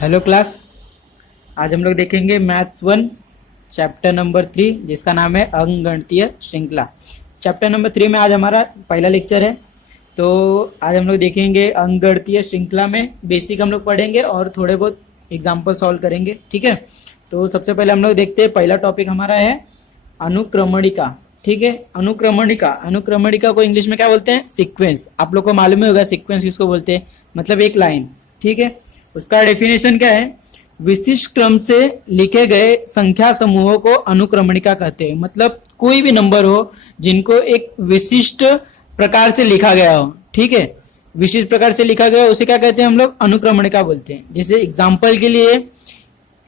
Hello class. आज हम लोग देखेंगे मैथ्स 1 चैप्टर नंबर 3 जिसका नाम है अंकगणितीय श्रृंखला। चैप्टर नंबर 3 में आज हमारा पहला लेक्चर है। तो आज हम लोग देखेंगे अंकगणितीय श्रृंखला में बेसिक हम लोग पढ़ेंगे और थोड़े बहुत एग्जाम्पल सॉल्व करेंगे। ठीक है, तो सबसे पहले हम लोग देखते हैं, पहला टॉपिक हमारा है अनुक्रमणिका। ठीक है, अनुक्रमणिका को इंग्लिश में क्या बोलते हैं? सीक्वेंस। आप लोग को मालूम ही होगा सीक्वेंस किसको बोलते हैं, मतलब एक लाइन। ठीक है, उसका डेफिनेशन क्या है? विशिष्ट क्रम से लिखे गए संख्या समूहों को अनुक्रमणिका कहते हैं। मतलब कोई भी नंबर हो जिनको एक विशिष्ट प्रकार से लिखा गया हो। ठीक है, विशिष्ट प्रकार से लिखा गया हो उसे क्या कहते हैं? हम लोग अनुक्रमणिका बोलते हैं। जैसे एग्जाम्पल के लिए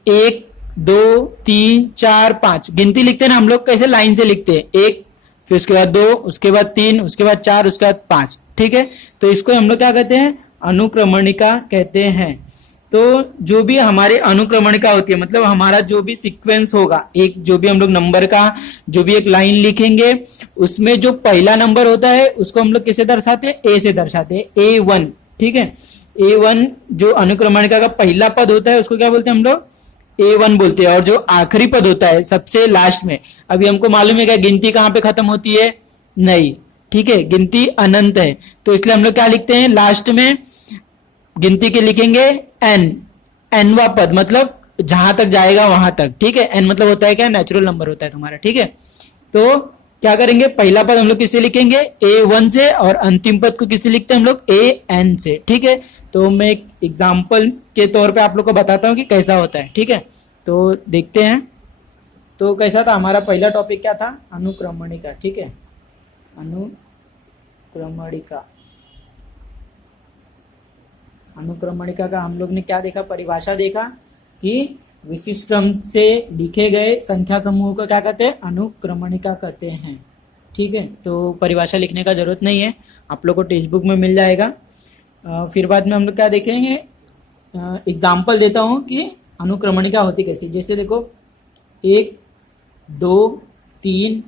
1 2 3 4 5 गिनती लिखते हैं ना हम लोग, कैसे? लाइन से लिखते हैं। 1, फिर उसके बाद 2, उसके बाद 3, उसके बाद 4, उसके बाद 5। ठीक है, तो इसको हम लोग क्या कहते हैं? अनुक्रमणिका कहते हैं। तो जो भी हमारे अनुक्रमणिका होती है, मतलब हमारा जो भी सीक्वेंस होगा, एक जो भी हम लोग नंबर का जो भी एक लाइन लिखेंगे, उसमें जो पहला नंबर होता है उसको हम लोग किसे दर्शाते हैं? ए से दर्शाते हैं, A1। ठीक है, A1 जो अनुक्रमणिका का पहला पद होता है उसको क्या बोलते हैं हम लोग? A1 बोलते हैं। और जो आखिरी पद होता है सबसे लास्ट में, अभी हमको मालूम है क्या गिनती कहाँ पे खत्म होती है? नहीं। ठीक है, गिनती अनंत है, तो इसलिए हम लोग क्या लिखते हैं? लास्ट में गिनती के लिखेंगे एनवा पद, मतलब जहां तक जाएगा वहां तक। ठीक है, एन मतलब होता है क्या? नेचुरल नंबर होता है तुम्हारा। ठीक है, तो क्या करेंगे? पहला पद हम लोग किससे लिखेंगे? A1 से, और अंतिम पद को किससे लिखते हैं हम लोग? AN से। ठीक है, तो मैं एक एग्जाम्पल के तौर पे आप लोग को बताता हूं कि कैसा होता है। ठीक है, तो देखते हैं। तो कैसा था हमारा पहला टॉपिक? क्या था? अनुक्रमणिका। ठीक है, अनुक्रमणिका। अनुक्रमणिका का हम लोग ने क्या देखा? परिभाषा देखा कि विशिष्ट क्रम से लिखे गए संख्या समूह को क्या कहते हैं? अनुक्रमणिका कहते हैं। ठीक है, तो परिभाषा लिखने का जरूरत नहीं है, आप लोग को टेक्स्ट बुक में मिल जाएगा। फिर बाद में हम लोग क्या देखेंगे? एग्जाम्पल देता हूं कि अनुक्रमणिका होती कैसी। जैसे देखो 1 2 3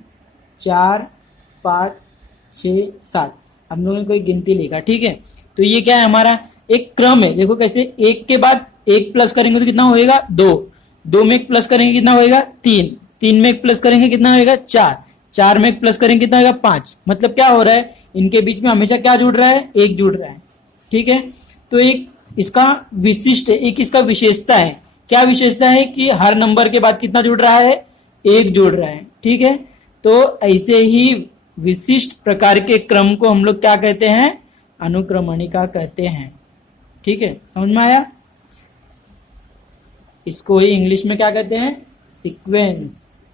4 5 6 7 हम लोगों ने कोई गिनती लिखा। ठीक है, तो ये क्या है? हमारा एक क्रम है। देखो कैसे, 1 के बाद 1 प्लस करेंगे तो कितना होएगा? 2, 2 में 1 प्लस करेंगे कितना होएगा? 3, 3 में 1 प्लस करेंगे कितना होएगा? 4, 4 में 1 प्लस करेंगे कितना होएगा? 5। मतलब क्या हो रहा है? इनके बीच में हमेशा क्या जुड़ रहा है? 1 जुड़ रहा है। ठीक है, तो एक इसका विशिष्ट है, एक इसका विशेषता है। क्या विशेषता है? कि हर नंबर के बाद कितना जुड़ रहा है? 1 जुड़ रहा है। ठीक है, तो ऐसे ही विशिष्ट प्रकार के क्रम को हम लोग क्या कहते हैं? अनुक्रमणिका कहते हैं। ठीक है, समझ में आया? इसको ही इंग्लिश में क्या कहते हैं? सीक्वेंस।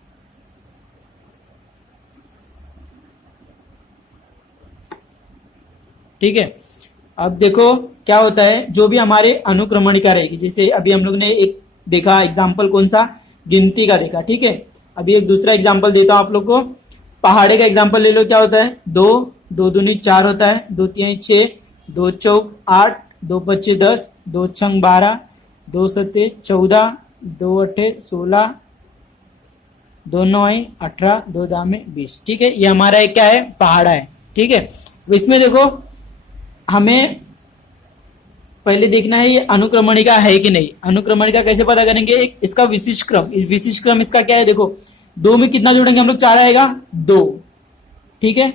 ठीक है, अब देखो क्या होता है, जो भी हमारे अनुक्रमणिका रहेगी, जैसे अभी हम लोग ने एक देखा एग्जाम्पल, कौन सा? गिनती का देखा। ठीक है, अभी एक दूसरा एग्जाम्पल देता हूं आप लोग को। पहाड़े का एग्जाम्पल ले लो। क्या होता है? 2 2 दूनी 4 होता है, 2 3 6, 2 चौक 8, 2 पच्चे 10, 2 छंग 12, 2 सत्ते 14, 2 अट्ठे 16, 2 नौए 18, 2 दामे 20। ठीक है, ये हमारा एक क्या है? पहाड़ा है। ठीक है, इसमें देखो हमें पहले देखना है ये अनुक्रमणिका है कि नहीं। अनुक्रमणिका कैसे पता करेंगे? एक इसका विशिष्ट क्रम, इस विशिष्ट क्रम इसका क्या है? देखो 2 में कितना जोड़ेंगे हम लोग? 4 आएगा, 2। ठीक है,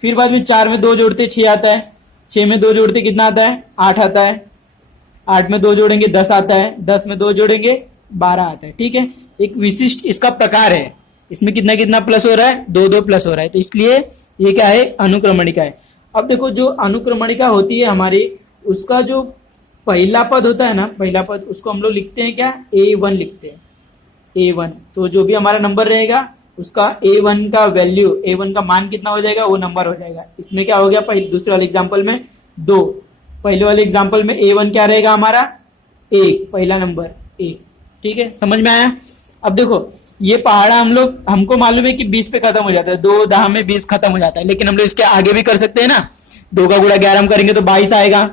फिर बाद में 4 में 2 जोड़ते 6 आता है, 6 में 2 जोड़ते कितना आता है? 8 आता है, 8 में 2 जोड़ेंगे 10 आता है, 10 में 2 जोड़ेंगे 12 आता है। ठीक है, एक विशिष्ट इसका प्रकार है। इसमें कितना कितना प्लस हो रहा है? 2 2 प्लस हो रहा है, तो इसलिए ये क्या है? अनुक्रमणिका है। अब देखो जो अनुक्रमणिका होती है हमारी, उसका जो पहला पद होता है ना, पहला पद, उसको हम लोग लिखते हैं क्या? A1 लिखते हैं, A1। तो जो भी हमारा नंबर रहेगा उसका A1 का वैल्यू, A1 का मान कितना हो जाएगा? वो नंबर हो जाएगा। इसमें क्या हो गया? दूसरे वाले एग्जाम्पल में 2, पहले वाले एग्जाम्पल में A1 क्या रहेगा हमारा? 1, पहला नंबर 1। ठीक है, समझ में आया? अब देखो ये पहाड़ा हम लोग, हमको मालूम है कि 20 पे खत्म हो जाता है, 2 10 में 20 खत्म हो जाता है, लेकिन हम लोग इसके आगे भी कर सकते हैं ना। 2 का गुणा 11 में करेंगे तो 22 आएगा।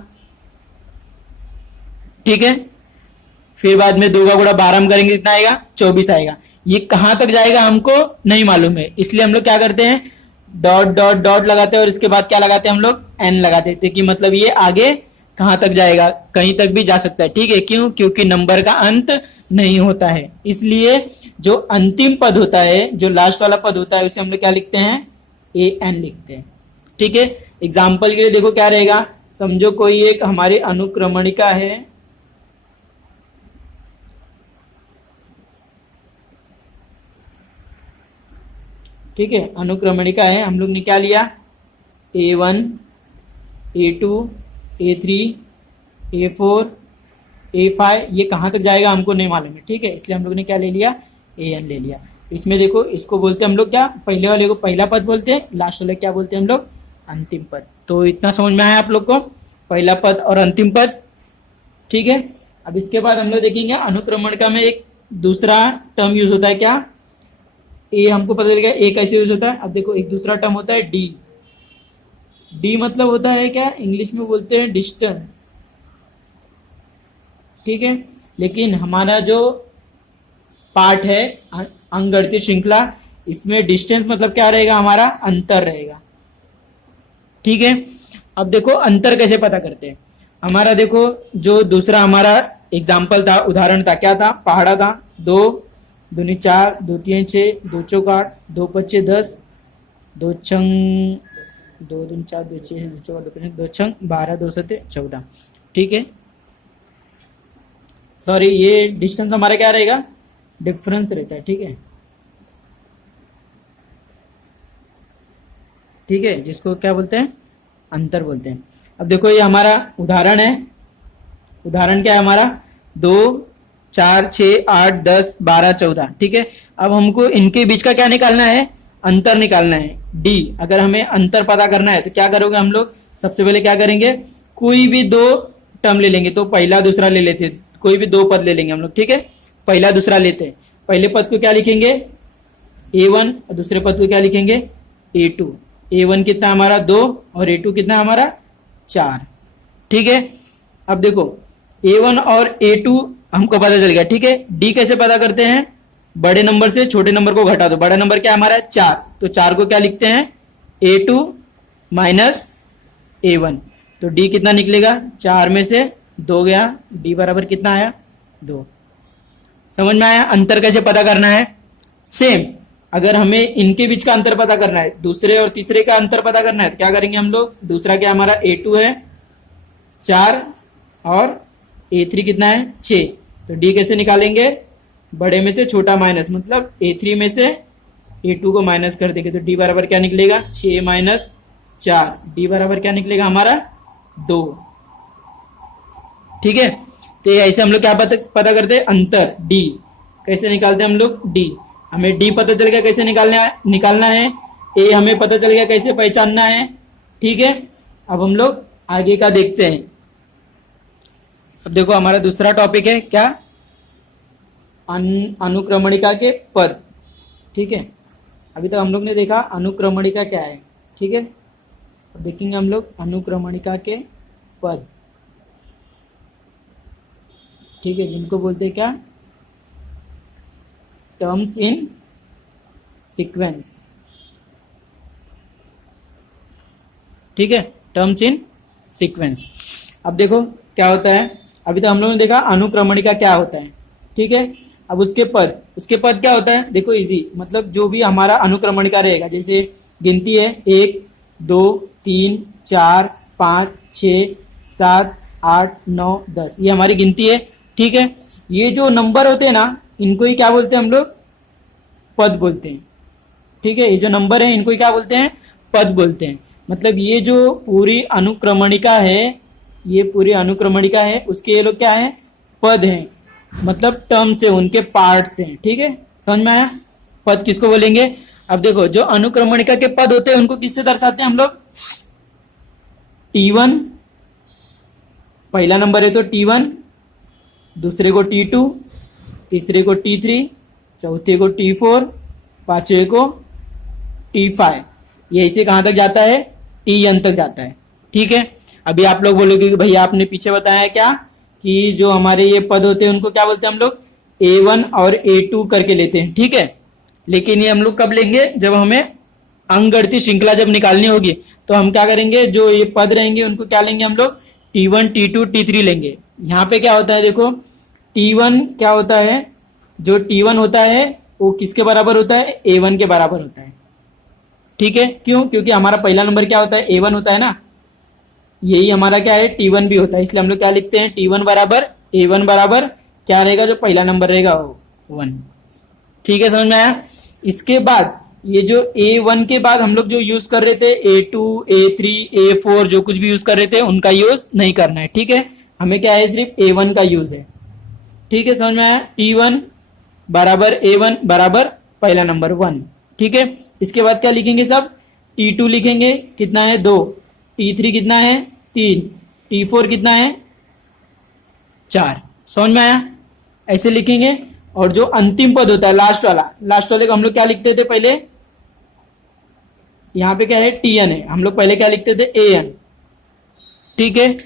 ठीक है, फिर बाद में 2 का गुणा 12 में करेंगे कितना आएगा? 24 आएगा। ये कहां तक जाएगा हमको नहीं मालूम है, इसलिए हम लोग क्या करते हैं? डॉट डॉट डॉट लगाते हैं, और इसके बाद क्या लगाते हैं हम लोग? एन लगा देते हैं, कि मतलब ये आगे कहां तक जाएगा, कहीं तक भी जा सकता है, ठीक है। क्यों? क्योंकि नंबर का अंत नहीं होता है, इसलिए जो अंतिम पद होता है, जो लास्ट वाला पद होता है, उसे हम लोग क्या लिखते हैं, ए एन लिखते हैं, ठीक है। एग्जाम्पल के लिए देखो क्या रहेगा, समझो कोई एक हमारी अनुक्रमणिका है, ठीक है, अनुक्रमणिका है, हम लोग ने क्या लिया, A1, A2, A3, A4, A5, ये कहां तक जाएगा हमको नहीं मालूम है, ठीक है, इसलिए हम लोग ने क्या ले लिया, AN ले लिया। तो इसमें देखो, इसको बोलते हैं हम लोग क्या, पहले वाले को पहला पद बोलते हैं, लास्ट वाले क्या बोलते हैं हम लोग, अंतिम पद। तो इतना समझ में आया आप लोग को, पहला पद और अंतिम पद, ठीक है। अब इसके बाद हम लोग देखेंगे अनुक्रमणिका में एक दूसरा टर्म यूज होता है, क्या, ए हमको पता चल गया ए कैसे यूज होता है। अब देखो एक दूसरा टर्म होता है डी, डी मतलब होता है क्या, इंग्लिश में बोलते हैं डिस्टेंस, ठीक है। लेकिन हमारा जो पार्ट है अंकगणितीय श्रृंखला, इसमें डिस्टेंस मतलब क्या रहेगा, हमारा अंतर रहेगा, ठीक है। अब देखो अंतर कैसे पता करते हैं, हमारा देखो जो दूसरा हमारा एग्जाम्पल था, उदाहरण था, क्या था, पहाड़ा था, 2 दूनी 4, 2 3 6, 2 चौक 8, 2 5 10, 2 छंग 2 दूनी 4, 2 6 2 चौक 2 5 2 छंग 12, 2 7 14, ठीक है। सॉरी, ये डिस्टेंस हमारा क्या रहेगा, डिफरेंस रहता है, ठीक है, ठीक है, जिसको क्या बोलते हैं, अंतर बोलते हैं। अब देखो ये हमारा उदाहरण है, उदाहरण क्या है हमारा, 2 4 6 8 10 12 14, ठीक है। अब हमको इनके बीच का क्या निकालना है, अंतर निकालना है, डी। अगर हमें अंतर पता करना है तो क्या करोगे हम लोग, सबसे पहले क्या करेंगे, कोई भी 2 टर्म ले लेंगे, तो पहला दूसरा ले लेते, कोई भी 2 पद ले लेंगे हम लोग, ठीक है। पहला दूसरा लेते हैं, पहले पद को क्या लिखेंगे, A1, और दूसरे पद को क्या लिखेंगे, A2। A1 कितना हमारा 2 और A2 कितना हमारा 4, ठीक है। अब देखो A1 और A2 हमको पता चल गया, ठीक है। डी कैसे पता करते हैं, बड़े नंबर से छोटे नंबर को घटा दो, बड़ा नंबर क्या हमारा 4, तो 4 को क्या लिखते हैं, A2 माइनस A1, तो डी कितना निकलेगा, 4 में से 2 गया, डी बराबर कितना आया, 2। समझ में आया अंतर कैसे पता करना है। सेम अगर हमें इनके बीच का अंतर पता करना है, दूसरे और तीसरे का अंतर पता करना है, तो क्या करेंगे हम लोग, दूसरा क्या हमारा A2 है 4 और A3 कितना है 6, तो डी कैसे निकालेंगे, बड़े में से छोटा माइनस, मतलब A3 में से A2 को माइनस कर देंगे, तो डी बराबर क्या निकलेगा, 6 माइनस 4, डी बराबर क्या निकलेगा हमारा 2, ठीक है। तो ऐसे हम लोग क्या पता करते हैं, अंतर, डी कैसे निकालते हैं हम लोग, डी हमें डी पता चल गया कैसे निकालना है, ए हमें पता चल गया कैसे पहचानना है, ठीक है। अब हम लोग आगे का देखते हैं। अब देखो हमारा दूसरा टॉपिक है क्या, अनुक्रमणिका के पद, ठीक है। अभी तक हम लोग ने देखा अनुक्रमणिका क्या है, ठीक है। अब देखेंगे हम लोग अनुक्रमणिका के पद, ठीक है, जिनको बोलते हैं क्या, टर्म्स इन सीक्वेंस, ठीक है, टर्म्स इन सीक्वेंस। अब देखो क्या होता है, अभी तो हम लोगों ने देखा अनुक्रमणिका क्या होता है, ठीक है। अब उसके पद क्या होता है, देखो इजी, मतलब जो भी हमारा अनुक्रमणिका रहेगा, जैसे गिनती है 1 2 3 4 5 6 7 8 9 10, ये हमारी गिनती है, ठीक है। ये जो नंबर होते हैं ना, इनको ही क्या बोलते हैं हम लोग, पद बोलते हैं, ठीक है। ये जो नंबर है इनको ही क्या बोलते हैं, पद बोलते हैं। मतलब ये जो पूरी अनुक्रमणिका है, ये पूरी अनुक्रमणिका है, उसके ये लोग क्या है, पद हैं, मतलब टर्म्स है, उनके पार्ट्स हैं, ठीक है। समझ में आया, पद किसको बोलेंगे। अब देखो जो अनुक्रमणिका के पद होते हैं उनको किससे दर्शाते हैं हम लोग, T1, पहला नंबर है तो T1, दूसरे को T2, तीसरे को T3, चौथे को T4, पांचवे को T5, ये इसे कहां तक जाता है, Tn तक जाता है, ठीक है। अभी आप लोग बोलोगे कि भैया आपने पीछे बताया है क्या, कि जो हमारे ये पद होते हैं उनको क्या बोलते हैं हम लोग, A1 और A2 करके लेते हैं, ठीक है। लेकिन ये हम लोग कब लेंगे, जब हमें अंकगणितीय श्रृंखला जब निकालनी होगी, तो हम क्या करेंगे, जो ये पद रहेंगे उनको क्या लेंगे हम लोग, T1 T2 T3 लेंगे। यहाँ पे क्या होता है देखो, T1 क्या होता है, जो T1 होता है वो किसके बराबर होता है, A1 के बराबर होता है। ठीक है, क्यों, क्योंकि हमारा पहला नंबर क्या होता है, A1 होता है ना, यही हमारा क्या है T1 भी होता है, इसलिए हम लोग क्या लिखते हैं, T1 बराबर A1 बराबर क्या रहेगा, जो पहला नंबर रहेगा वो 1। ठीक है, समझ में आया। इसके बाद ये जो A1 के बाद हम लोग जो यूज कर रहे थे A2 A3 A4 जो कुछ भी यूज कर रहे थे उनका यूज नहीं करना है। ठीक है, हमें क्या है, सिर्फ A1 का यूज है। ठीक है, समझ में आया। T1 बराबर A1 बराबर पहला नंबर 1। ठीक है, इसके बाद क्या लिखेंगे सब, T2 लिखेंगे, कितना है 2, T3 कितना है 3, T4 कितना है 4। समझ में आया, ऐसे लिखेंगे। और जो अंतिम पद होता है लास्ट वाले को हम लोग क्या लिखते थे पहले, यहाँ पे क्या है Tn है, हम लोग पहले क्या लिखते थे An। ठीक है,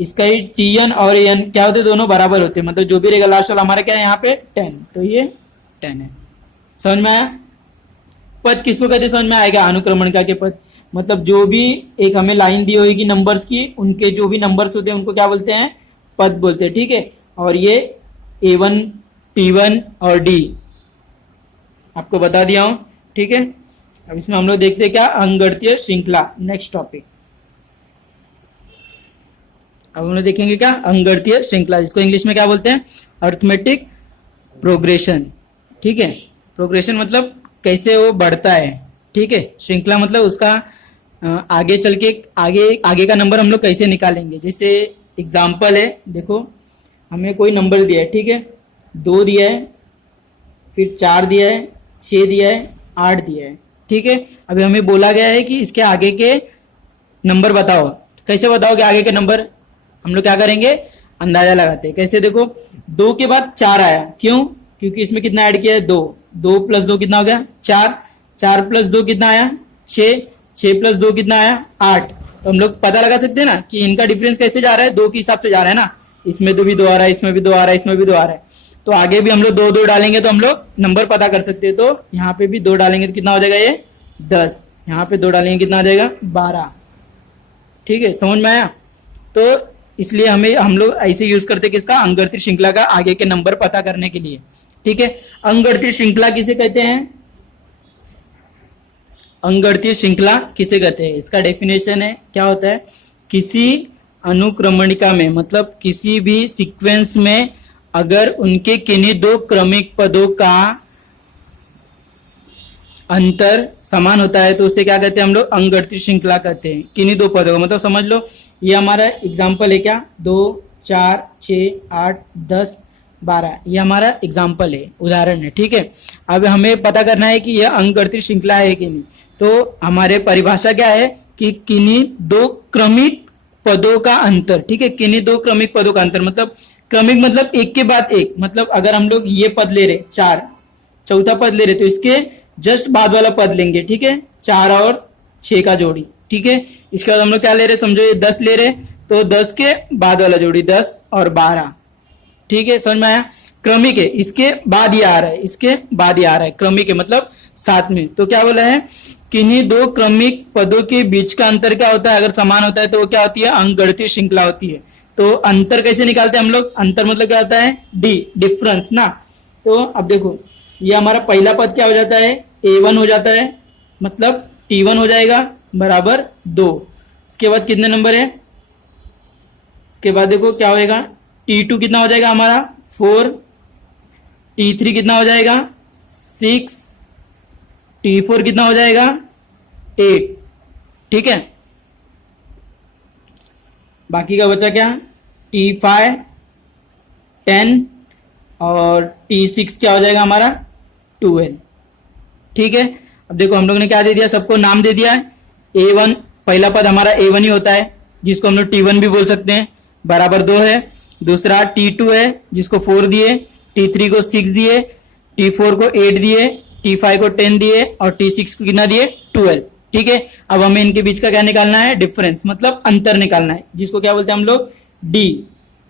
इसका ही Tn और An क्या होते, दोनों बराबर होते, मतलब जो भी रहेगा लास्ट वाला हमारा क्या है यहाँ पे 10, तो ये 10 है। समझ में आया। पद किसको कहते समझ में आएगा, अनुक्रमणिका के पद, मतलब जो भी एक हमें लाइन दी होगी नंबर्स की, उनके जो भी नंबर्स होते हैं उनको क्या बोलते हैं, पद बोलते हैं। ठीक है, और ये A1 T1 और D आपको बता दिया हूं। ठीक है, अब इसमें हम लोग देखते हैं क्या, अंकगणितीय श्रृंखला, नेक्स्ट टॉपिक। अब हम लोग देखेंगे क्या, अंकगणितीय श्रृंखला, जिसको इंग्लिश में क्या बोलते हैं, अर्थमेटिक प्रोग्रेशन। ठीक है, प्रोग्रेशन मतलब कैसे वो बढ़ता है। ठीक है, श्रृंखला मतलब उसका आगे चल के आगे का नंबर हम लोग कैसे निकालेंगे। जैसे एग्जाम्पल है, देखो हमें कोई नंबर दिया है, ठीक है, 2 दिया है, फिर 4 दिया है, 6 दिया है, 8 दिया है। ठीक है, अभी हमें बोला गया है कि इसके आगे के नंबर बताओ। कैसे बताओगे आगे के नंबर, हम लोग क्या करेंगे, अंदाजा लगाते हैं। कैसे, देखो 2 के बाद 4 आया, क्यों, क्योंकि इसमें कितना ऐड किया है 2, 2 + 2 कितना हो गया 4, 4 + 2 कितना आया 6, 6 + 2 कितना आया 8। तो हम लोग पता लगा सकते हैं ना कि इनका डिफरेंस कैसे जा रहा है, 2 के हिसाब से जा रहा है ना, इसमें तो भी 2 आ रहा है, इसमें भी 2 आ रहा है, इसमें भी 2 आ रहा है, तो आगे भी हम लोग 2 2 डालेंगे तो हम लोग नंबर पता कर सकते हैं। तो यहाँ पे भी 2 डालेंगे तो कितना हो जाएगा ये 10, यहाँ पे 2 डालेंगे कितना आ जाएगा 12। ठीक है, समझ में आया। तो इसलिए हम लोग ऐसे यूज करते हैं किसका, अंकगणितीय श्रृंखला का आगे के नंबर पता करने के लिए। ठीक है, अंकगणितीय श्रृंखला किसे कहते हैं, अंकगणितीय श्रृंखला किसे कहते हैं, इसका डेफिनेशन है, क्या होता है, किसी अनुक्रमणिका में, मतलब किसी भी सीक्वेंस में अगर उनके किन्हीं 2 क्रमिक पदों का अंतर समान होता है तो उसे क्या कहते हैं हम लोग, अंकगणितीय श्रृंखला कहते हैं। किन्हीं 2 पदों का, मतलब समझ लो ये हमारा एग्जाम्पल है, क्या 2 4 6 8 10 12, ये हमारा एग्जाम्पल है, उदाहरण है। ठीक है, अब हमें पता करना है कि यह अंकगणितीय श्रृंखला है कि नहीं। तो हमारे परिभाषा क्या है कि किन्हीं 2 क्रमिक पदों का अंतर। ठीक है, किन्हीं 2 क्रमिक पदों का अंतर, मतलब क्रमिक मतलब एक के बाद एक, मतलब अगर हम लोग ये पद ले रहे 4, चौथा पद ले रहे तो इसके जस्ट बाद वाला पद लेंगे। ठीक है, 4 और 6 का जोड़ी। ठीक है, इसके बाद हम लोग क्या ले रहे, समझो ये 10 ले रहे तो 10 के बाद वाला जोड़ी 10 और 12। ठीक है, समझ में आया। क्रमिक है, इसके बाद ये आ रहा है, इसके बाद ये आ रहा है, क्रमिक है मतलब साथ में। तो क्या बोला है, किन्हीं 2 क्रमिक पदों के बीच का अंतर क्या होता है, अगर समान होता है तो वो क्या होती है, अंकगणितीय श्रृंखला होती है। तो अंतर कैसे निकालते हैं हम लोग, अंतर मतलब क्या होता है, डी, डिफरेंस ना। तो अब देखो ये हमारा पहला पद क्या हो जाता है, A1 हो जाता है, मतलब T1 हो जाएगा बराबर 2। इसके बाद कितने नंबर है, इसके बाद देखो क्या होएगा, T2 कितना हो जाएगा हमारा 4, T3 कितना हो जाएगा 6, T4 कितना हो जाएगा 8। ठीक है, बाकी का बचा क्या, T5 10 और T6 क्या हो जाएगा हमारा 12। ठीक है, अब देखो हम लोग ने क्या दे दिया, सबको नाम दे दिया है। A1 पहला पद हमारा A1 ही होता है, जिसको हम लोग T1 भी बोल सकते हैं, बराबर 2 है। दूसरा T2 है, जिसको 4 दिए, T3 को 6 दिए, T4 को 8 दिए, T5 को 10 दिए और T6 को कितना दिए 12। ठीक है, अब हमें इनके बीच का क्या निकालना है, डिफरेंस, मतलब अंतर निकालना है, जिसको क्या बोलते हैं हम लोग, D।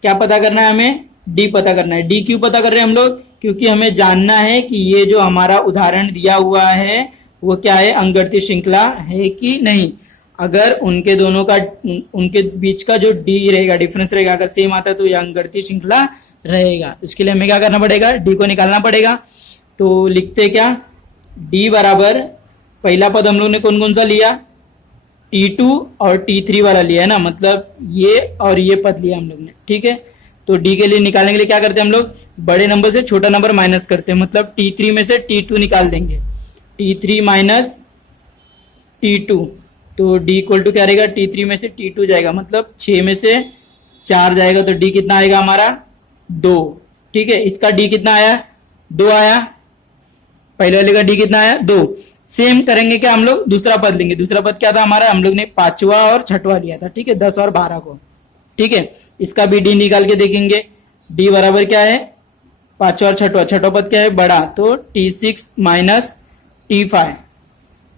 क्या पता करना है हमें, D पता करना है। D क्यों पता कर रहे हैं हम लोग, क्योंकि हमें जानना है कि ये जो हमारा उदाहरण दिया हुआ है वो क्या है, अंकगणितीय श्रृंखला है कि नहीं। अगर उनके दोनों का उनके बीच का जो डी रहेगा, डिफरेंस रहेगा, अगर सेम आता है तो यह अंकगणितीय श्रृंखला रहेगा। इसके लिए हमें क्या करना पड़ेगा, डी को निकालना पड़ेगा। तो लिखते क्या, डी बराबर, पहला पद हम लोग ने कौन कौन सा लिया, T2 और T3 वाला लिया है ना, मतलब ये और ये पद लिया हम लोग ने, ठीक है। तो डी के लिए निकालने के लिए क्या करते हैं हम लोग, बड़े नंबर से छोटा नंबर माइनस करते हैं, मतलब T3 में से T2 निकाल देंगे, T3 माइनस T2, तो डी इक्वल टू क्या रहेगा, T3 में से T2 जाएगा, मतलब 6 में से 4 जाएगा, तो डी कितना आएगा हमारा, 2, ठीक है। इसका डी कितना आया, 2 आया, पहले वाले का डी कितना आया, 2। सेम करेंगे क्या, हम लोग दूसरा पद लेंगे। दूसरा पद क्या था हमारा, हम लोग ने पांचवा और छठवा लिया था, ठीक है, 10 और 12 को, ठीक है। इसका भी डी निकाल के देखेंगे, डी बराबर क्या है, पांचवा और छठवा, छठवा पद क्या है, बड़ा, तो T6 माइनस T5,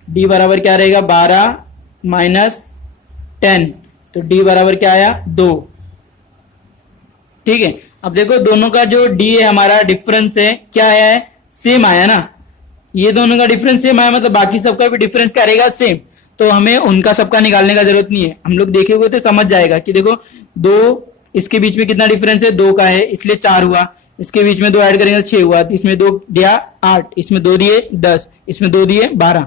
डी बराबर क्या रहेगा, 12 माइनस 10, तो डी बराबर क्या आया, 2, ठीक है। अब देखो दोनों का जो डी है हमारा, डिफरेंस है, क्या है, सेम आया ना, ये दोनों का डिफरेंस सेम आया, मतलब बाकी सबका भी डिफरेंस क्या रहेगा, सेम। तो हमें उनका सबका निकालने का जरूरत नहीं है, हम लोग देखे हुए तो समझ जाएगा कि देखो 2, इसके बीच में कितना डिफरेंस है, 2 का है, इसलिए 4 हुआ, इसके बीच में 2 ऐड करेंगे 6 हुआ, इसमें 2 दिया 8, इसमें 2 दिए 10, इसमें 2 दिए 12,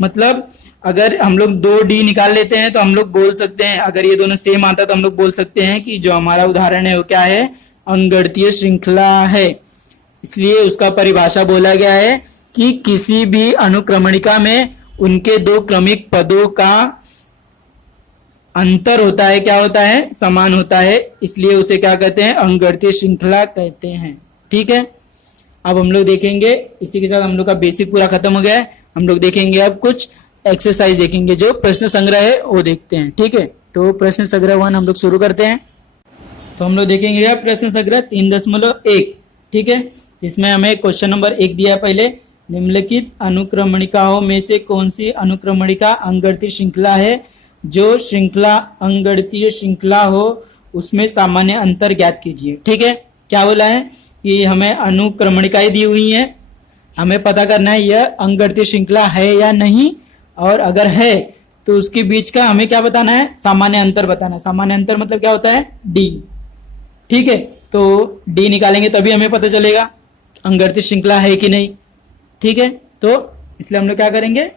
मतलब अगर हम लोग 2 डी निकाल लेते हैं तो हम लोग बोल सकते हैं, अगर ये दोनों सेम आता तो हम लोग बोल सकते हैं कि जो हमारा उदाहरण है वो क्या है, अंकगणितीय श्रृंखला है। इसलिए उसका परिभाषा बोला गया है कि किसी भी अनुक्रमणिका में उनके 2 क्रमिक पदों का अंतर होता है, क्या होता है, समान होता है, इसलिए उसे क्या कहते हैं, अंकगणितीय श्रृंखला कहते हैं, ठीक है। अब हम लोग देखेंगे, इसी के साथ हम लोग का बेसिक पूरा खत्म हो गया है। हम लोग देखेंगे अब कुछ एक्सरसाइज देखेंगे, जो प्रश्न संग्रह है वो देखते हैं, ठीक है। तो प्रश्न संग्रह 1 हम लोग शुरू करते हैं। तो हम लोग देखेंगे प्रश्न संग्रह 3.1, ठीक है। इसमें हमें क्वेश्चन नंबर 1 दिया है, पहले निम्नलिखित अनुक्रमणिकाओं में से कौन सी अनुक्रमणिका अंकगणितीय श्रृंखला है, जो श्रृंखला अंकगणितीय श्रृंखला हो उसमें सामान्य अंतर ज्ञात कीजिए, ठीक है। क्या बोला है कि हमें अनुक्रमणिकाएं दी हुई हैं, हमें पता करना है यह अंकगणितीय श्रृंखला है या नहीं, और अगर है तो उसके बीच का हमें क्या बताना है, सामान्य अंतर बताना है। सामान्य अंतर मतलब क्या होता है, डी, ठीक है। तो डी निकालेंगे तभी हमें पता चलेगा अंकगणितीय श्रृंखला है कि नहीं, ठीक है। तो इसलिए हम लोग क्या करेंगे,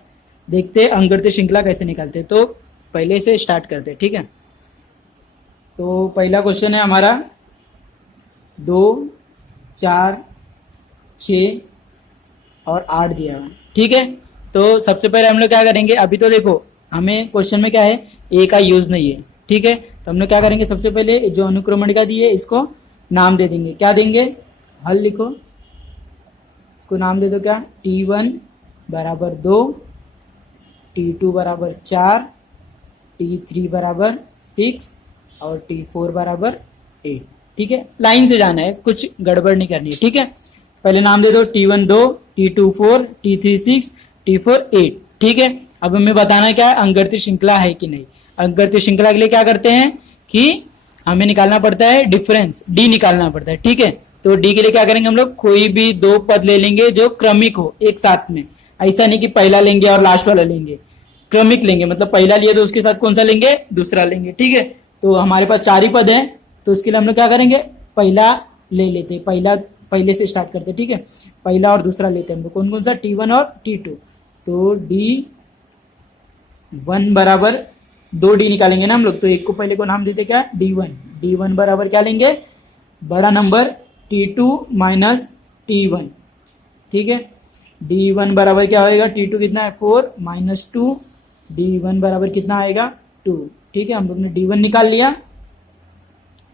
देखते हैं अंकगणितीय श्रृंखला कैसे निकालते हैं। तो पहले से स्टार्ट करते हैं, ठीक है। तो पहला क्वेश्चन है हमारा 2, 4, 6 और 8 दिया हुआ, ठीक है। तो सबसे पहले हम लोग क्या करेंगे, अभी तो देखो हमें क्वेश्चन में क्या है, ए का यूज नहीं है, ठीक है। तो हम लोग क्या करेंगे, सबसे पहले जो अनुक्रमणिका दी है इसको नाम दे देंगे, क्या देंगे, हल लिखो, इसको नाम दे दो क्या, T1 बराबर 2, T2 बराबर 4, T3 बराबर 6 और T4 बराबर 8, ठीक है। लाइन से जाना है, कुछ गड़बड़ नहीं करनी है, ठीक है। पहले नाम दे दो, T1 2, T2 4, T3 6, T4 8, ठीक है। अब हमें बताना है क्या है, अंकगणितीय श्रृंखला है कि नहीं। अंकगणितीय श्रृंखला के लिए क्या करते हैं कि हमें निकालना पड़ता है डिफरेंस, डी निकालना पड़ता है, ठीक है। तो डी के लिए क्या करेंगे हम लोग, कोई भी 2 पद ले लेंगे जो क्रमिक हो एक साथ में, ऐसा नहीं कि पहला लेंगे और लास्ट वाला लेंगे, क्रमिक लेंगे, मतलब पहला लिया तो उसके साथ कौन सा लेंगे, दूसरा लेंगे, ठीक है। तो हमारे पास 4 ही पद हैं, तो उसके लिए हम लोग क्या करेंगे, पहला ले लेते, पहले से स्टार्ट करते, ठीक है। पहला और दूसरा लेते हैं हम लोग, कौन कौन सा, T1 और T2। तो D1 बराबर 2 डी निकालेंगे ना हम लोग, तो एक को पहले को नाम देते क्या, D1 बराबर क्या लेंगे, बड़ा नंबर T2 माइनस T1, ठीक है। D1 बराबर क्या होएगा, T2 कितना है 4 माइनस 2, D1 बराबर कितना आएगा 2, ठीक है। हम लोग ने D1 निकाल लिया।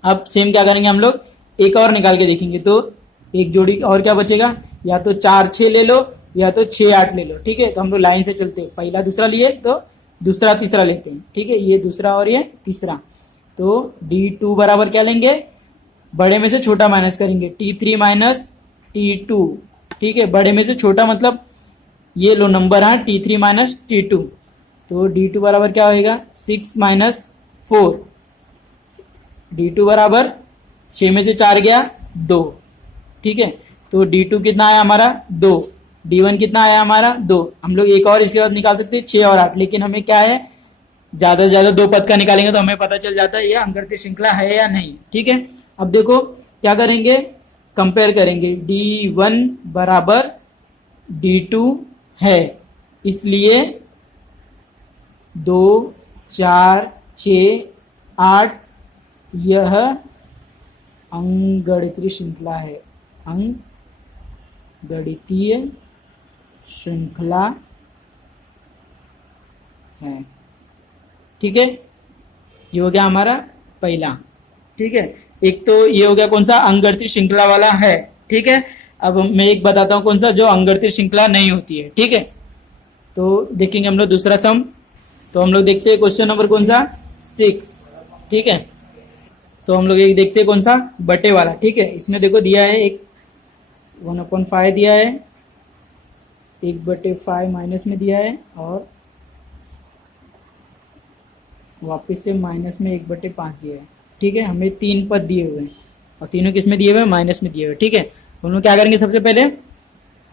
अब सेम क्या करेंगे हम लोग, एक और निकाल के देखेंगे, तो एक जोड़ी और क्या बचेगा, या तो 4 6 ले लो या तो 6 8 ले लो, ठीक है। तो हम लोग लाइन से चलते हैं, पहला दूसरा लिए तो दूसरा तीसरा लेते हैं, ठीक है। ये दूसरा और ये तीसरा, तो D2 बराबर क्या लेंगे, बड़े में से छोटा माइनस करेंगे, T3 माइनस T2, ठीक है। बड़े में से छोटा मतलब ये लो नंबर है T3 माइनस T2, तो D2 बराबर क्या होएगा, 6 माइनस 4, D2 बराबर 6 में से 4 गया 2, ठीक है। तो D2 कितना आया हमारा 2, D1 कितना आया हमारा 2। हम लोग एक और इसके बाद निकाल सकते हैं 6 और 8, लेकिन हमें क्या है ज्यादा से ज्यादा दो पद का निकालेंगे तो हमें पता चल जाता है ये अंकगणितीय श्रृंखला है या नहीं। ठीक है, अब देखो क्या करेंगे, कंपेयर करेंगे। D1 बराबर D2 है, इसलिए 2 4 6 8 यह अंकगणितीय श्रृंखला है, अंकगणितीय श्रृंखला है। ठीक है, ये हो गया हमारा पहला। ठीक है, एक तो ये हो गया कौन सा, अंकगणितीय श्रृंखला वाला है। ठीक है, अब मैं एक बताता हूं कौन सा जो अंकगणितीय श्रृंखला नहीं होती है। ठीक है, तो देखेंगे हम लोग दूसरा सम। तो हम लोग देखते हैं क्वेश्चन नंबर कौन सा 6। ठीक है, तो हम लोग एक देखते हैं कौन सा, बटे वाला। ठीक है, इसमें देखो दिया है एक 1/5 दिया है, 1/5 माइनस में दिया है, और वापस से माइनस में 1/5 दिया है। ठीक है, हमें 3 पद दिए हुए हैं और तीनों किस में दिए हुए हैं, माइनस में दिए हुए। ठीक है, हम लोग क्या करेंगे, सबसे पहले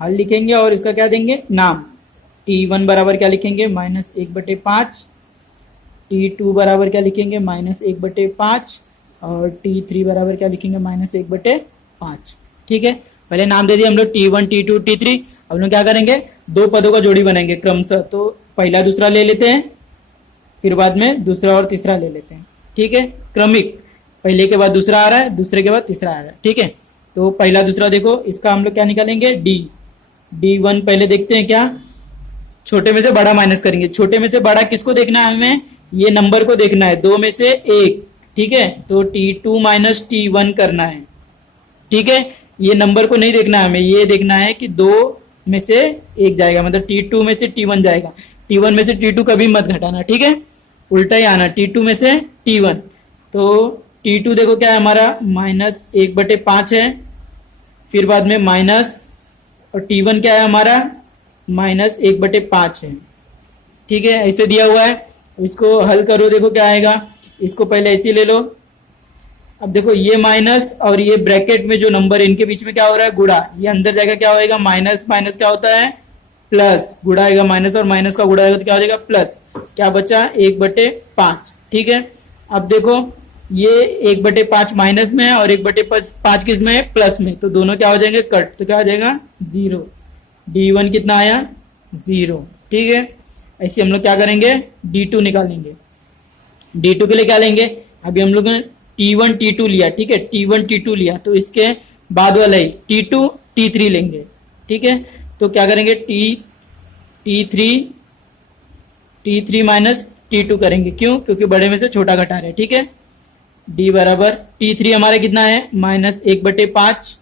हल लिखेंगे और इसका क्या देंगे, नाम। T1 बराबर क्या लिखेंगे, -1/5। T2 बराबर क्या लिखेंगे, -1/5। और T3 बराबर क्या लिखेंगे, -1/5। ठीक है, पहले नाम दे दिए हम लोग T1 T2 T3। अब लोग क्या करेंगे, दो पदों का जोड़ी बनाएंगे क्रमशः। तो पहला दूसरा ले लेते हैं, फिर बाद में दूसरा और तीसरा ले लेते हैं। ठीक है, क्रमिक, पहले के बाद दूसरा आ रहा है, दूसरे के बाद तीसरा आ रहा है। ठीक है, तो पहला दूसरा देखो, इसका हम लोग क्या निकालेंगे, D1 पहले देखते हैं क्या, छोटे में से बड़ा माइनस करेंगे। छोटे में से बड़ा किसको देखना है, हमें ये नंबर को देखना है, 2 में से 1। ठीक है, तो T2 माइनस T1 करना है। ठीक है, ये नंबर को नहीं देखना है हमें, ये देखना है कि 2 में से 1 जाएगा, मतलब T2 में से T1 जाएगा। T1 में से T2 कभी मत घटाना। ठीक है, उल्टा ही आना, T2 में से T1। तो T2 देखो क्या है हमारा, -1/5 है, फिर बाद में माइनस, और T1 क्या है हमारा, -1/5 है। ठीक है, ऐसे दिया हुआ है, इसको हल करो, देखो क्या आएगा। इसको पहले ऐसे ले लो। अब देखो ये माइनस और ये ब्रैकेट में जो नंबर इनके बीच में क्या हो रहा है, गुणा, ये अंदर जाएगा, क्या होएगा, माइनस माइनस क्या होता है, प्लस, गुणा आएगा, माइनस और माइनस का गुणा आएगा तो क्या हो जाएगा, प्लस। क्या बचा, 1/5। ठीक है, अब देखो ये 1/5 माइनस में है और 1/5 किस में है, प्लस में, तो दोनों क्या हो जाएंगे, कट, तो क्या हो जाएगा, 0। D1 कितना आया, 0। ठीक है, ऐसे हम लोग क्या करेंगे, D2 निकालेंगे। D2 के लिए क्या लेंगे, अभी हम लोग ने T1 T2 लिया। ठीक है, T1 T2 लिया, तो इसके बाद वाला ही T2 T3 लेंगे। ठीक है, तो क्या करेंगे, T3 माइनस T2 करेंगे। क्यों, क्योंकि बड़े में से छोटा घटा रहे हैं। ठीक है, D बराबर T3 हमारा कितना है, -1/5,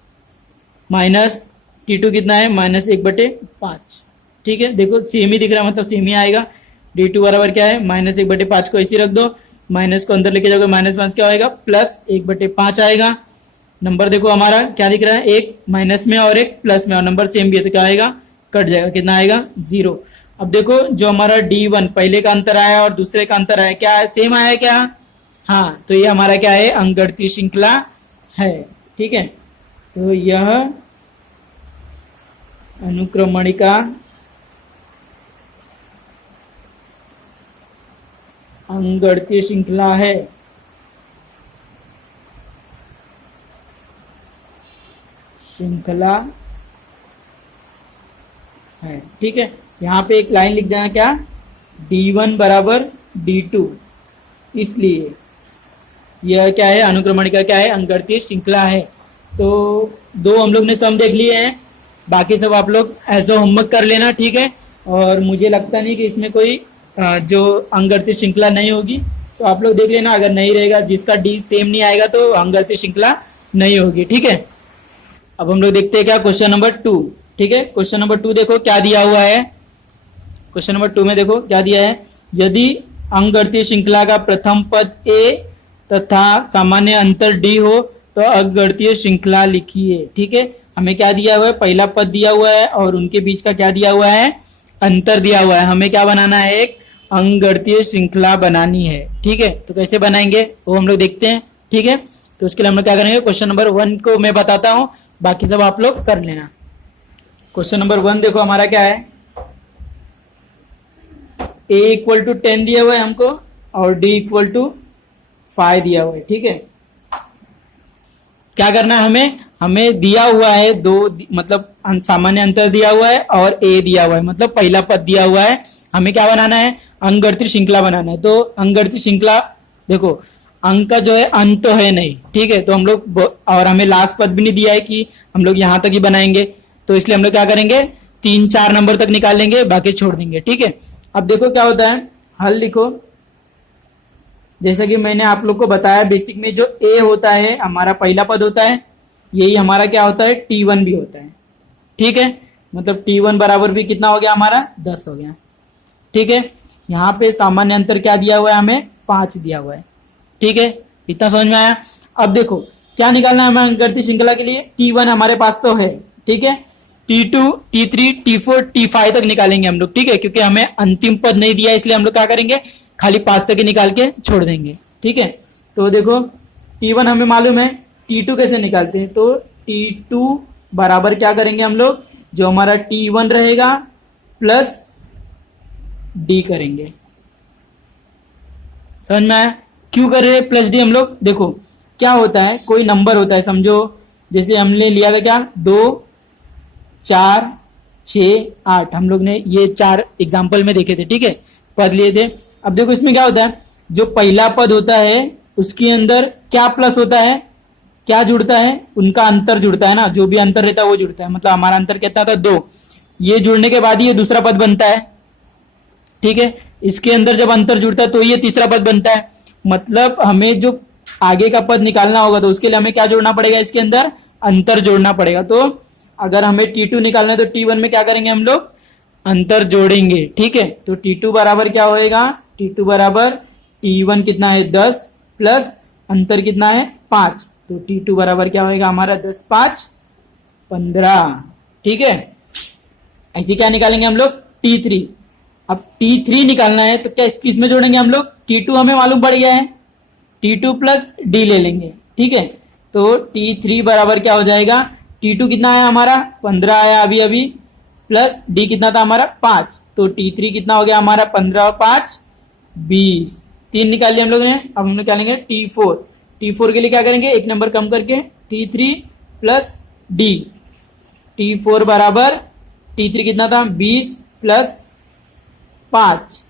माइनस T2 कितना है, -1/5। ठीक है, देखो सेम ही दिख रहा है, मतलब सेम ही आएगा। D2 बराबर क्या है, -1/5 को ऐसे रख दो, माइनस को अंदर लेके जाओगे, माइनस क्या होएगा, +1/5 आएगा। नंबर देखो हमारा क्या दिख रहा है, एक माइनस में और एक प्लस में, और नंबर सेम भी है तो क्या आएगा, कट जाएगा, कितना आएगा, 0। अब देखो जो हमारा D1 पहले का अंतर आया और दूसरे का अंतर आया, क्या है, सेम आया क्या, हाँ, तो ये हमारा क्या है, अंकगणितीय श्रृंखला है। ठीक है, तो यह अनुक्रमणिका अंकगणितीय श्रृंखला है। श्रृंखला है। ठीक है, यहाँ पे एक लाइन लिख देना, क्या, D1 बराबर D2, इसलिए यह क्या है, अनुक्रमणिका क्या है, अंकगणितीय श्रृंखला है। तो दो हम लोग ने सम देख लिए हैं, बाकी सब आप लोग एज अ होमवर्क कर लेना। ठीक है, और मुझे लगता नहीं कि इसमें कोई जो अंकगणितीय श्रृंखला नहीं होगी, तो आप लोग देख लेना, अगर नहीं रहेगा, जिसका D सेम नहीं आएगा तो अंकगणितीय श्रृंखला नहीं होगी। ठीक है, अब हम लोग देखते हैं क्या, क्वेश्चन नंबर 2। ठीक है, क्वेश्चन नंबर 2 देखो क्या दिया हुआ है। क्वेश्चन नंबर 2 में देखो क्या दिया है, यदि अंकगणितीय श्रृंखला का प्रथम पद A तथा सामान्य अंतर D हो तो अंकगणितीय श्रृंखला लिखिए। ठीक है, हमें क्या दिया हुआ है, पहला पद दिया हुआ है और उनके बीच का क्या दिया हुआ है, अंतर दिया हुआ है। हमें क्या बनाना है, एक अंकगणितीय श्रृंखला बनानी है। ठीक है, तो कैसे बनाएंगे वो हम लोग देखते हैं। ठीक है, तो उसके लिए हम लोग क्या करेंगे, क्वेश्चन नंबर 1 को मैं बताता हूं, बाकी सब आप लोग कर लेना। क्वेश्चन नंबर 1 देखो हमारा क्या है, A = 10 दिया हुआ है हमको, और डी इक्वल टू 5 दिया हुआ है। ठीक है, क्या करना है हमें, हमें दिया हुआ है दो, मतलब सामान्य अंतर दिया हुआ है और ए दिया हुआ है, मतलब पहला पद दिया हुआ है। हमें क्या बनाना है, अंकगणितीय श्रृंखला बनाना है। तो अंकगणितीय श्रृंखला देखो, अंक का जो है अंत तो है नहीं, ठीक है, तो हम लोग, और हमें लास्ट पद भी नहीं दिया है कि हम लोग यहां तक ही बनाएंगे, तो इसलिए हम लोग क्या करेंगे, 3-4 नंबर तक निकाल लेंगे, बाकी छोड़ देंगे। ठीक है, अब देखो क्या होता है, हल लिखो। जैसा कि मैंने आप लोग को बताया, बेसिक में जो ए होता है हमारा पहला पद होता है, यही हमारा क्या होता है, T1 भी होता है। ठीक है, मतलब T1 बराबर भी कितना हो गया हमारा, 10 हो गया। ठीक है, यहाँ पे सामान्य अंतर क्या दिया हुआ है, हमें 5 दिया हुआ है। ठीक है, इतना समझ में आया। अब देखो क्या निकालना है हमें अंकगणितीय श्रृंखला के लिए, T1 हमारे पास तो है, ठीक है, T2, T3, T4, T5 तक निकालेंगे हम लोग। ठीक है, क्योंकि हमें अंतिम पद नहीं दिया, इसलिए हम लोग क्या करेंगे, खाली 5 तक ही निकाल के छोड़ देंगे। ठीक है, तो देखो T1 हमें मालूम है, T2 कैसे निकालते हैं, तो T2 बराबर क्या करेंगे हम लोग, जो हमारा T1 रहेगा प्लस D करेंगे। समझ में आया, क्यों कर रहे हैं प्लस डी हम लोग, देखो क्या होता है, कोई नंबर होता है, समझो जैसे हमने लिया था क्या, 2, 4, 6, 8, हम लोग ने ये 4 एग्जाम्पल में देखे थे। ठीक है, पद लिए थे। अब देखो इसमें क्या होता है, जो पहला पद होता है उसके अंदर क्या प्लस होता है, क्या जुड़ता है, उनका अंतर जुड़ता है ना, जो भी अंतर रहता है वो जुड़ता है। मतलब हमारा अंतर कितना था, 2, ये जुड़ने के बाद ही ये दूसरा पद बनता है। ठीक है, इसके अंदर जब अंतर जुड़ता है तो ये तीसरा पद बनता है। मतलब हमें जो आगे का पद निकालना होगा तो उसके लिए हमें क्या जोड़ना पड़ेगा, इसके अंदर अंतर जोड़ना पड़ेगा। तो अगर हमें T2 निकालना है तो T1 में क्या करेंगे हम लोग, अंतर जोड़ेंगे। ठीक है, तो T2 बराबर क्या होएगा, T2 बराबर T1 कितना है, 10 प्लस अंतर कितना है, 5, तो T2 बराबर क्या होएगा हमारा, 10, 5, 15। ठीक है, ऐसे क्या निकालेंगे हम लोग, T3। अब T3 निकालना है तो क्या किस में जोड़ेंगे हम लोग, T2 हमें मालूम पड़ गया है, T2 प्लस D ले लेंगे। ठीक है, तो T3 बराबर क्या हो जाएगा, T2 कितना आया हमारा, 15 आया अभी अभी, प्लस D कितना था हमारा, 5, तो T3 कितना हो गया हमारा, 15 और 5, 20, 3 निकाल लिया हम लोग ने। अब हम निकालेंगे T4। T4 के लिए क्या करेंगे, एक नंबर कम करके T3 प्लस D, T4 बराबर T3 कितना था, 20 प्लस 5।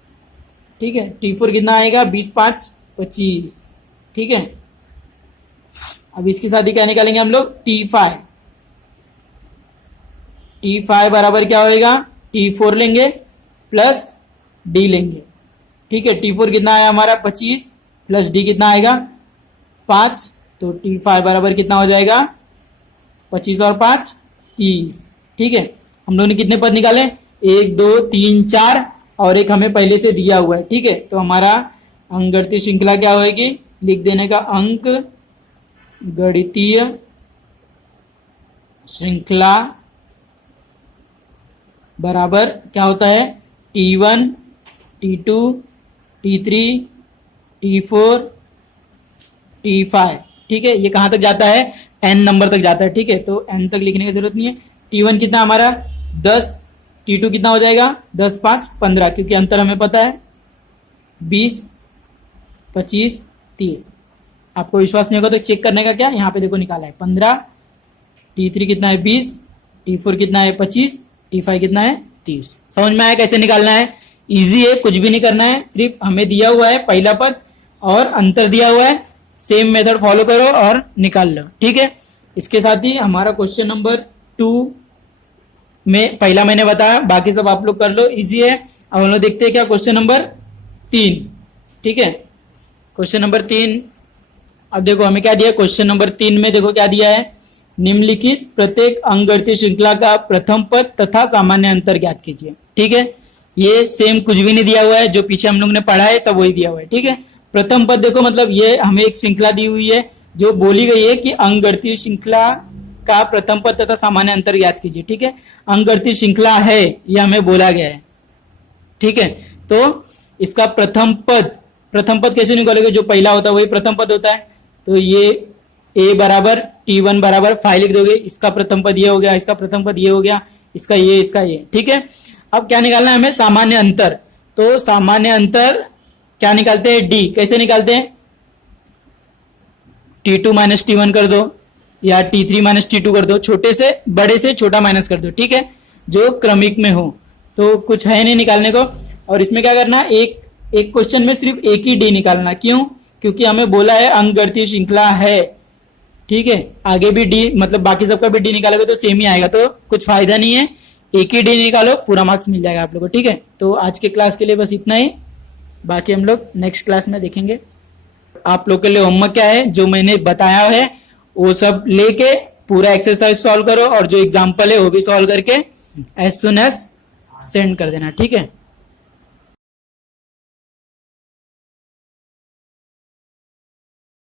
ठीक है, T4 कितना आएगा, 20, 5, 25। ठीक है, अब इसके साथ ही क्या निकालेंगे हम लोग, T5। T5 बराबर क्या होएगा, T4 लेंगे प्लस D लेंगे। ठीक है, T4 कितना आया हमारा, 25 प्लस D कितना आएगा, 5, तो T5 बराबर कितना हो जाएगा, 25 और 5, 30। ठीक है, हम लोगों ने कितने पद निकाले, 1, 2, 3, 4 और एक हमें पहले से दिया हुआ है। ठीक है, तो हमारा अंकगणितीय श्रृंखला क्या होगी, लिख देने का, अंक गणितीय श्रृंखला बराबर क्या होता है, T1, T2, T3, T4, T5। ठीक है, ये कहां तक जाता है, n नंबर तक जाता है। ठीक है, तो n तक लिखने की जरूरत नहीं है। T1 कितना हमारा, 10, T2 कितना हो जाएगा, 10, 5, 15, क्योंकि अंतर हमें पता है, 20, 25, 30। आपको विश्वास नहीं होगा तो चेक करने का क्या, यहाँ पे देखो निकाला है 15, T3 कितना है, 20, T4 कितना है, 25, T5 कितना है, 30। समझ में आया कैसे निकालना है, इजी है, कुछ भी नहीं करना है, सिर्फ हमें दिया हुआ है पहला पद और अंतर दिया हुआ है, सेम मेथड फॉलो करो और निकाल लो। ठीक है, इसके साथ ही हमारा क्वेश्चन नंबर 2 में पहला मैंने बताया, बाकी सब आप लोग कर लो, इजी है। अब हम लोग देखते हैं क्या क्वेश्चन नंबर 3। ठीक है, क्वेश्चन नंबर 3, अब देखो हमें क्या दिया, क्वेश्चन नंबर 3 में देखो क्या दिया है, निम्नलिखित प्रत्येक अंकगणितीय श्रृंखला का प्रथम पद तथा सामान्य अंतर ज्ञात कीजिए। ठीक है, ये सेम कुछ भी नहीं दिया हुआ है, जो पीछे हम लोग ने पढ़ा है सब वही दिया हुआ है। ठीक है, प्रथम पद देखो, मतलब ये हमें एक श्रृंखला दी हुई है जो बोली गई है कि अंकगणितीय श्रृंखला का प्रथम पद तथा सामान्य अंतर ज्ञात कीजिए। ठीक है, अंकगणितीय श्रृंखला है ये हमें बोला गया है। ठीक है, तो इसका प्रथम पद कैसे निकालोगे, जो पहला होता है वही प्रथम पद होता है, तो ये a बराबर T1 बराबर 5 लिख दोगे, इसका प्रथम पद ये हो गया, इसका प्रथम पद ये हो गया, इसका ये। ठीक है, अब क्या निकालना है हमें, सामान्य अंतर। तो सामान्य अंतर क्या निकालते हैं, डी। कैसे निकालते हैं, T2 माइनस T1 कर दो या T3 माइनस T2 कर दो, छोटे से बड़े से छोटा माइनस कर दो, ठीक है, जो क्रमिक में हो। तो कुछ है नहीं निकालने को। और इसमें क्या करना, एक एक क्वेश्चन में सिर्फ एक ही डी निकालना। क्यों, क्योंकि हमें बोला है अंकगणितीय श्रृंखला है, ठीक है। आगे भी डी मतलब बाकी सबका भी डी निकालोगे तो सेम ही आएगा, तो कुछ फायदा नहीं है, एक ही डी निकालो, पूरा मार्क्स मिल जाएगा आप लोगों को, ठीक है। तो आज के क्लास के लिए बस इतना ही, बाकी हम लोग नेक्स्ट क्लास में देखेंगे। आप लोग के लिए होमवर्क क्या है, जो मैंने बताया है वो सब लेके पूरा एक्सरसाइज सॉल्व करो, और जो एग्जाम्पल है वो भी सॉल्व करके एज सुन एज सेंड कर देना, ठीक है।